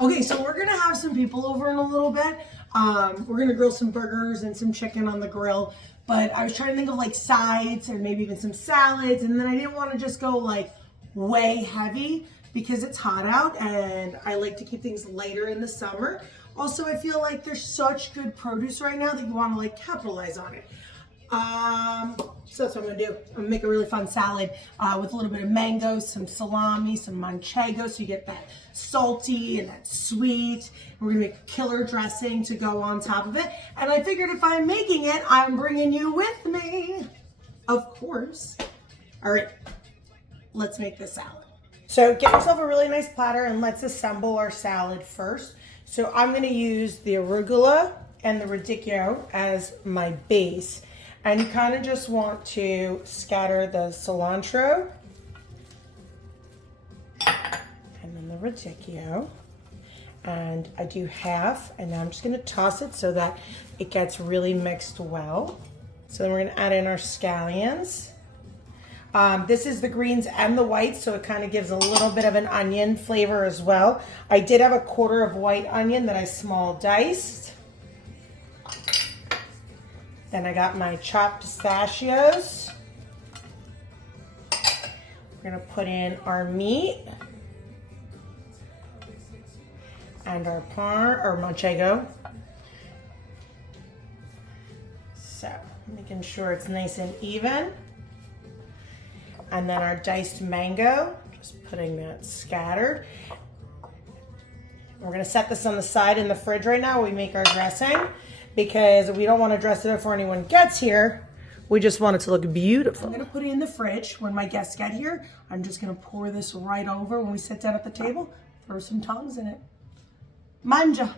Okay, so we're gonna have some people over in a little bit. We're gonna grill some burgers and some chicken on the grill, but I was trying to think of like sides or maybe even some salads, and then I didn't want to just go like way heavy because it's hot out and I like to keep things lighter in the summer. Also, I feel like there's such good produce right now that you want to like capitalize on it. So that's what I'm gonna do. I'm gonna make a really fun salad with a little bit of mango, some salami, some manchego, so you get that salty and that sweet. We're gonna make a killer dressing to go on top of it. And I figured if I'm making it, I'm bringing you with me, of course. All right, let's make this salad. So get yourself a really nice platter and let's assemble our salad first. So I'm gonna use the arugula and the radicchio as my base. And you kind of just want to scatter the cilantro and then the radicchio. And I do half, and now I'm just gonna toss it so that it gets really mixed well. So then we're gonna add in our scallions. This is the greens and the whites, so it kind of gives a little bit of an onion flavor as well. I did have a quarter of white onion that I small diced. Then I got my chopped pistachios. We're gonna put in our meat and our manchego. So making sure it's nice and even. And then our diced mango, just putting that scattered. We're gonna set this on the side in the fridge right now while we make our dressing, because we don't want to dress it before anyone gets here. We just want it to look beautiful. I'm gonna put it in the fridge when my guests get here. I'm just gonna pour this right over when we sit down at the table. Throw some tongs in it. Manja.